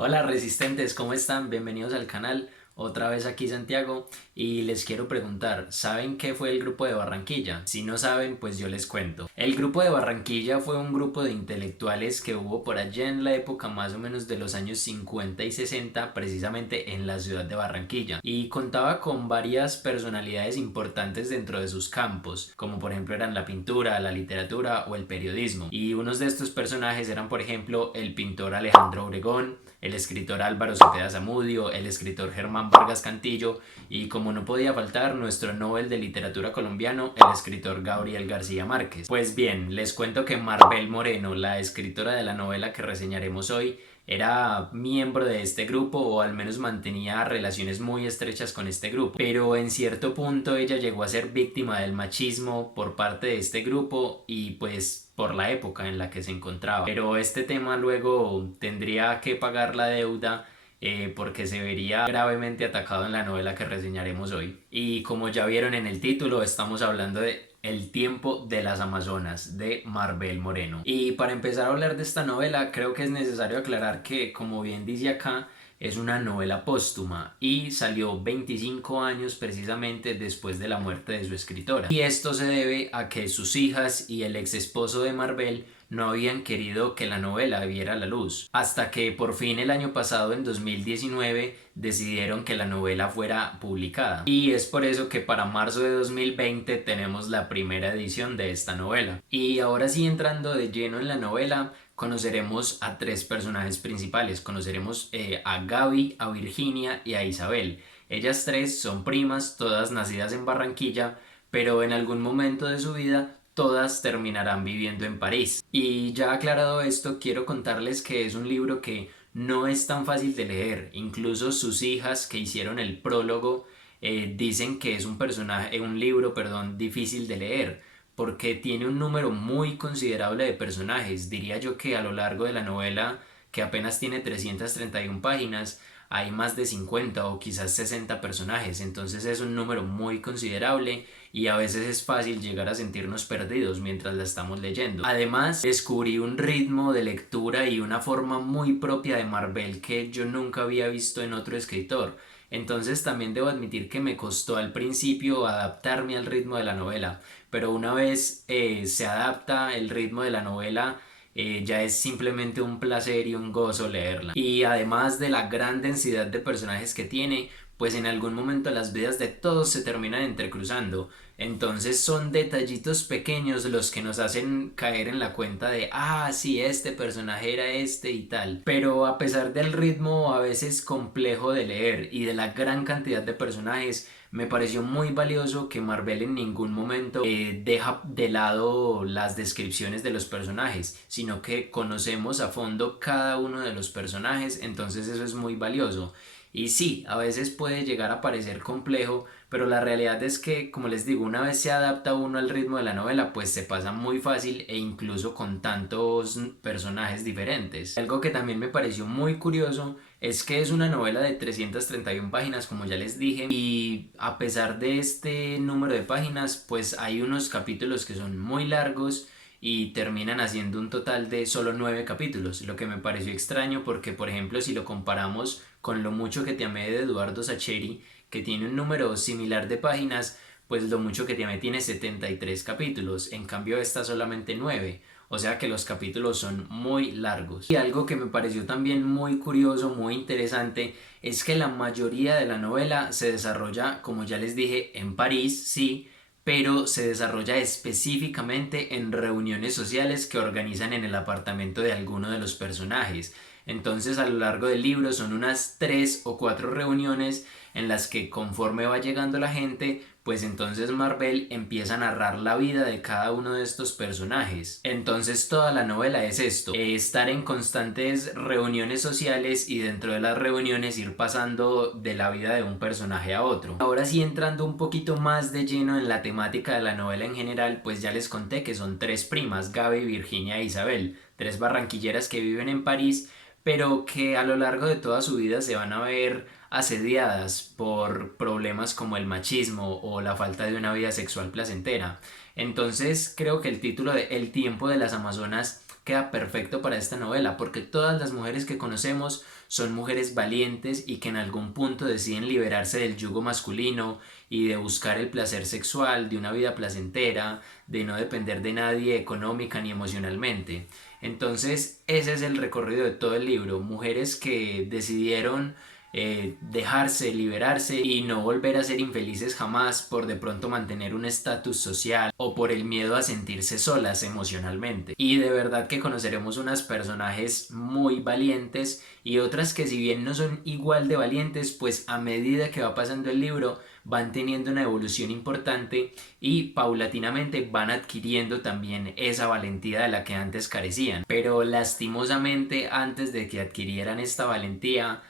Hola resistentes, ¿cómo están? Bienvenidos al canal. Otra vez aquí Santiago y les quiero preguntar, ¿saben qué fue el Grupo de Barranquilla? Si no saben, pues yo les cuento. El Grupo de Barranquilla fue un grupo de intelectuales que hubo por allá en la época más o menos de los años 50 y 60, precisamente en la ciudad de Barranquilla. Y contaba con varias personalidades importantes dentro de sus campos, como por ejemplo eran la pintura, la literatura o el periodismo. Y unos de estos personajes eran por ejemplo el pintor Alejandro Obregón, el escritor Álvaro Cepeda Zamudio, el escritor Germán Vargas Cantillo y, como no podía faltar, nuestro Nobel de Literatura colombiano, el escritor Gabriel García Márquez. Pues bien, les cuento que Marbel Moreno, la escritora de la novela que reseñaremos hoy, era miembro de este grupo o al menos mantenía relaciones muy estrechas con este grupo, pero en cierto punto ella llegó a ser víctima del machismo por parte de este grupo y pues por la época en la que se encontraba. Pero este tema luego tendría que pagar la deuda porque se vería gravemente atacado en la novela que reseñaremos hoy. Y como ya vieron en el título, estamos hablando de El tiempo de las Amazonas de Marbel Moreno. Y para empezar a hablar de esta novela, creo que es necesario aclarar que, como bien dice acá, es una novela póstuma y salió 25 años precisamente después de la muerte de su escritora. Y esto se debe a que sus hijas y el ex esposo de Marbel no habían querido que la novela viera la luz, hasta que por fin el año pasado, en 2019, decidieron que la novela fuera publicada. Y es por eso que para marzo de 2020 tenemos la primera edición de esta novela. Y ahora sí, entrando de lleno en la novela, conoceremos a tres personajes principales. Conoceremos a Gaby, a Virginia y a Isabel. Ellas tres son primas, todas nacidas en Barranquilla, pero en algún momento de su vida todas terminarán viviendo en París. Y ya aclarado esto, quiero contarles que es un libro que no es tan fácil de leer. Incluso sus hijas que hicieron el prólogo dicen que es un libro, perdón, difícil de leer porque tiene un número muy considerable de personajes. Diría yo que a lo largo de la novela, que apenas tiene 331 páginas, hay más de 50 o quizás 60 personajes, entonces es un número muy considerable y a veces es fácil llegar a sentirnos perdidos mientras la estamos leyendo. Además, descubrí un ritmo de lectura y una forma muy propia de Marvel que yo nunca había visto en otro escritor. Entonces también debo admitir que me costó al principio adaptarme al ritmo de la novela, pero una vez se adapta el ritmo de la novela, ya es simplemente un placer y un gozo leerla. Y además de la gran densidad de personajes que tiene, pues en algún momento las vidas de todos se terminan entrecruzando. Entonces son detallitos pequeños los que nos hacen caer en la cuenta de, ah, sí, este personaje era este y tal. Pero a pesar del ritmo a veces complejo de leer y de la gran cantidad de personajes, me pareció muy valioso que Marvel en ningún momento deja de lado las descripciones de los personajes, sino que conocemos a fondo cada uno de los personajes, entonces eso es muy valioso. Y sí, a veces puede llegar a parecer complejo, pero la realidad es que, como les digo, una vez se adapta uno al ritmo de la novela, pues se pasa muy fácil e incluso con tantos personajes diferentes. Algo que también me pareció muy curioso es que es una novela de 331 páginas, como ya les dije, y a pesar de este número de páginas, pues hay unos capítulos que son muy largos y terminan haciendo un total de solo 9 capítulos, lo que me pareció extraño porque, por ejemplo, si lo comparamos con Lo mucho que te amé de Eduardo Sacheri, que tiene un número similar de páginas, pues Lo mucho que te amé tiene 73 capítulos, en cambio esta solamente 9. O sea que los capítulos son muy largos. Y algo que me pareció también muy curioso, muy interesante, es que la mayoría de la novela se desarrolla, como ya les dije, en París, sí, pero se desarrolla específicamente en reuniones sociales que organizan en el apartamento de alguno de los personajes. Entonces, a lo largo del libro son unas 3 o 4 reuniones en las que, conforme va llegando la gente, pues entonces Marvel empieza a narrar la vida de cada uno de estos personajes. Entonces toda la novela es esto, estar en constantes reuniones sociales y dentro de las reuniones ir pasando de la vida de un personaje a otro. Ahora sí, entrando un poquito más de lleno en la temática de la novela en general, pues ya les conté que son tres primas, Gaby, Virginia e Isabel, tres barranquilleras que viven en París, pero que a lo largo de toda su vida se van a ver asediadas por problemas como el machismo o la falta de una vida sexual placentera. Entonces creo que el título de El tiempo de las Amazonas queda perfecto para esta novela porque todas las mujeres que conocemos son mujeres valientes y que en algún punto deciden liberarse del yugo masculino y de buscar el placer sexual, de una vida placentera, de no depender de nadie económica ni emocionalmente. Entonces ese es el recorrido de todo el libro, mujeres que decidieron dejarse, liberarse y no volver a ser infelices jamás por de pronto mantener un estatus social o por el miedo a sentirse solas emocionalmente. Y de verdad que conoceremos unas personajes muy valientes y otras que si bien no son igual de valientes, pues a medida que va pasando el libro van teniendo una evolución importante y paulatinamente van adquiriendo también esa valentía de la que antes carecían. Pero lastimosamente antes de que adquirieran esta valentía,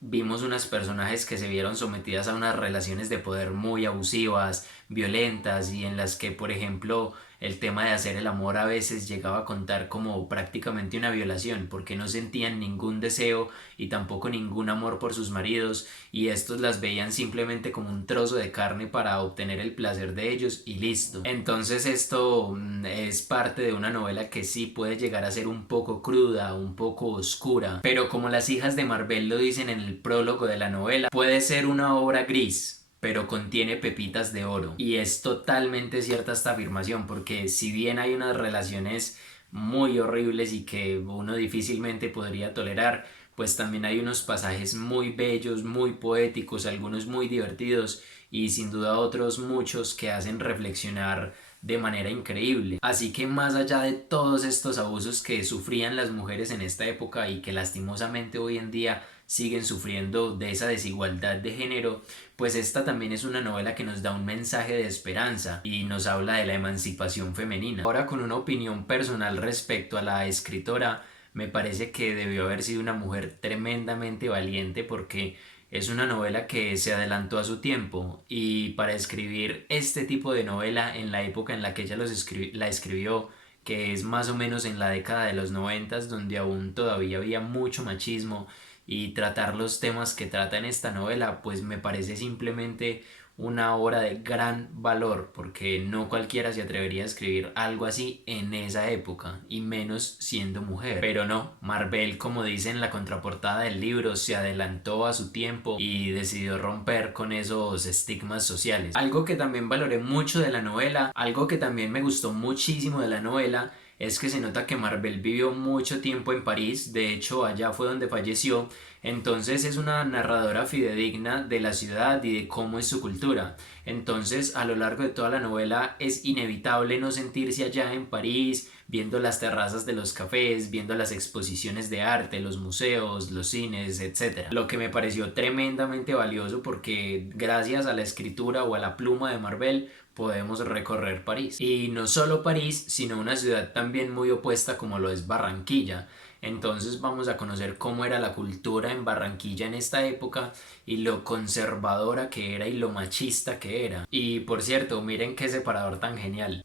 vimos unos personajes que se vieron sometidas a unas relaciones de poder muy abusivas, violentas y en las que, por ejemplo, el tema de hacer el amor a veces llegaba a contar como prácticamente una violación porque no sentían ningún deseo y tampoco ningún amor por sus maridos y estos las veían simplemente como un trozo de carne para obtener el placer de ellos y listo. Entonces esto es parte de una novela que sí puede llegar a ser un poco cruda, un poco oscura, pero como las hijas de Marvel lo dicen en el prólogo de la novela, puede ser una obra gris pero contiene pepitas de oro. Y es totalmente cierta esta afirmación, porque si bien hay unas relaciones muy horribles y que uno difícilmente podría tolerar, pues también hay unos pasajes muy bellos, muy poéticos, algunos muy divertidos y sin duda otros muchos que hacen reflexionar de manera increíble. Así que más allá de todos estos abusos que sufrían las mujeres en esta época y que lastimosamente hoy en día siguen sufriendo de esa desigualdad de género, pues esta también es una novela que nos da un mensaje de esperanza y nos habla de la emancipación femenina. Ahora con una opinión personal respecto a la escritora, me parece que debió haber sido una mujer tremendamente valiente porque es una novela que se adelantó a su tiempo y para escribir este tipo de novela en la época en la que ella la escribió, que es más o menos en la década de los 90, donde aún todavía había mucho machismo y tratar los temas que trata en esta novela, pues me parece simplemente una obra de gran valor porque no cualquiera se atrevería a escribir algo así en esa época y menos siendo mujer. Pero no, Marvel, como dice en la contraportada del libro, se adelantó a su tiempo y decidió romper con esos estigmas sociales. Algo que también valoré mucho de la novela, algo que también me gustó muchísimo de la novela, es que se nota que Marvel vivió mucho tiempo en París, de hecho allá fue donde falleció, entonces es una narradora fidedigna de la ciudad y de cómo es su cultura. Entonces a lo largo de toda la novela es inevitable no sentirse allá en París, viendo las terrazas de los cafés, viendo las exposiciones de arte, los museos, los cines, etc. Lo que me pareció tremendamente valioso porque gracias a la escritura o a la pluma de Marvel podemos recorrer París. Y no solo París, sino una ciudad también muy opuesta como lo es Barranquilla. Entonces vamos a conocer cómo era la cultura en Barranquilla en esta época y lo conservadora que era y lo machista que era. Y por cierto, miren qué separador tan genial.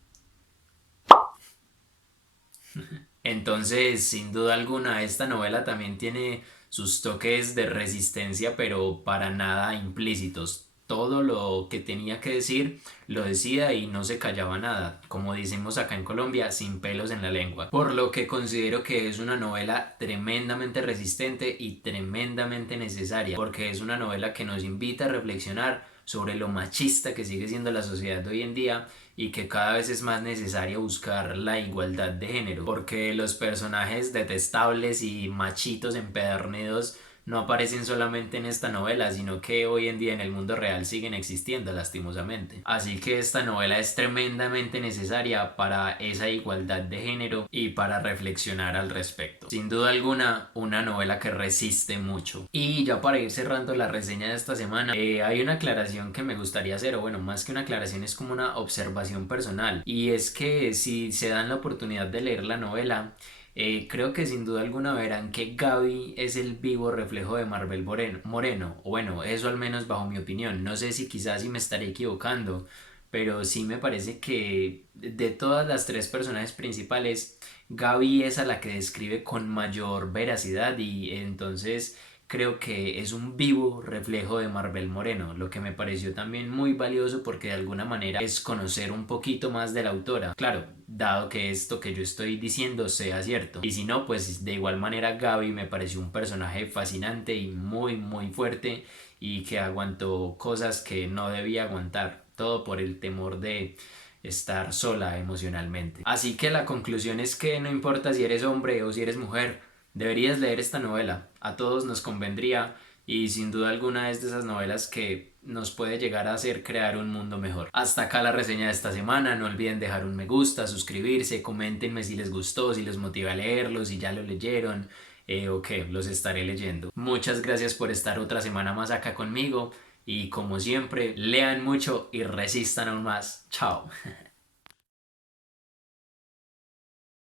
Entonces, sin duda alguna, esta novela también tiene sus toques de resistencia, pero para nada implícitos. Todo lo que tenía que decir lo decía y no se callaba nada, como decimos acá en Colombia, sin pelos en la lengua. Por lo que considero que es una novela tremendamente resistente y tremendamente necesaria, porque es una novela que nos invita a reflexionar sobre lo machista que sigue siendo la sociedad de hoy en día y que cada vez es más necesario buscar la igualdad de género, porque los personajes detestables y machitos empedernidos no aparecen solamente en esta novela, sino que hoy en día en el mundo real siguen existiendo lastimosamente. Así que esta novela es tremendamente necesaria para esa igualdad de género y para reflexionar al respecto. Sin duda alguna, una novela que resiste mucho. Y ya para ir cerrando la reseña de esta semana, hay una aclaración que me gustaría hacer, o bueno, más que una aclaración es como una observación personal, y es que si se dan la oportunidad de leer la novela, creo que sin duda alguna verán que Gaby es el vivo reflejo de Marvel Moreno, o bueno, eso al menos bajo mi opinión. No sé si quizás si me estaré equivocando, pero sí me parece que de todas las tres personajes principales, Gaby es a la que describe con mayor veracidad y entonces creo que es un vivo reflejo de Maribel Moreno, lo que me pareció también muy valioso porque de alguna manera es conocer un poquito más de la autora. Claro, dado que esto que yo estoy diciendo sea cierto. Y si no, pues de igual manera Gaby me pareció un personaje fascinante y muy fuerte y que aguantó cosas que no debía aguantar, todo por el temor de estar sola emocionalmente. Así que la conclusión es que no importa si eres hombre o si eres mujer, deberías leer esta novela. A todos nos convendría y sin duda alguna es de esas novelas que nos puede llegar a hacer crear un mundo mejor. Hasta acá la reseña de esta semana. No olviden dejar un me gusta, suscribirse, coméntenme si les gustó, si les motiva a leerlo, si ya lo leyeron o qué, los estaré leyendo. Muchas gracias por estar otra semana más acá conmigo y como siempre, lean mucho y resistan aún más. Chao.